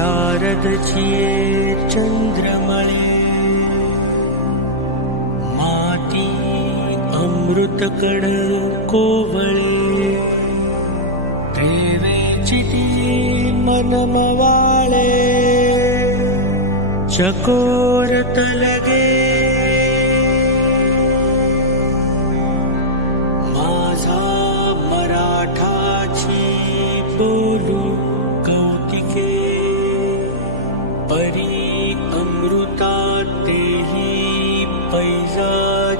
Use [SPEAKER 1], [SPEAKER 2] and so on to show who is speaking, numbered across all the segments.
[SPEAKER 1] शारद छिये चंद्रमळे माती अमृत कण कोवळे। देवेची ती मनमवाळे। चकोर तलगे। माझा मराठाची बोलू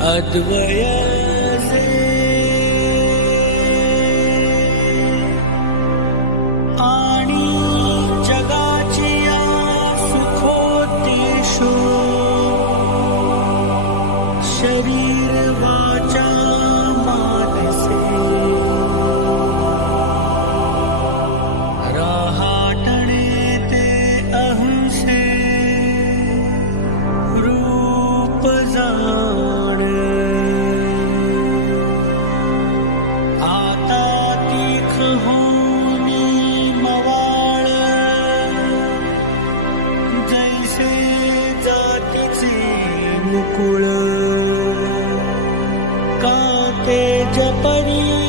[SPEAKER 1] अद्वय से आणि जगाची या शरीर वाचा मुकुळ काते जपरी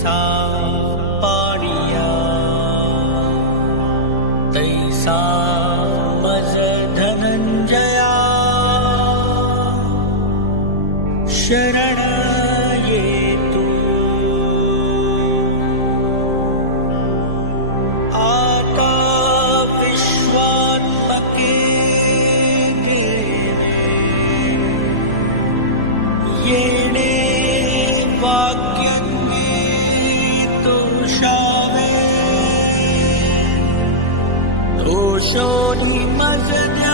[SPEAKER 1] जैसा पाडिया तैसा showed him as an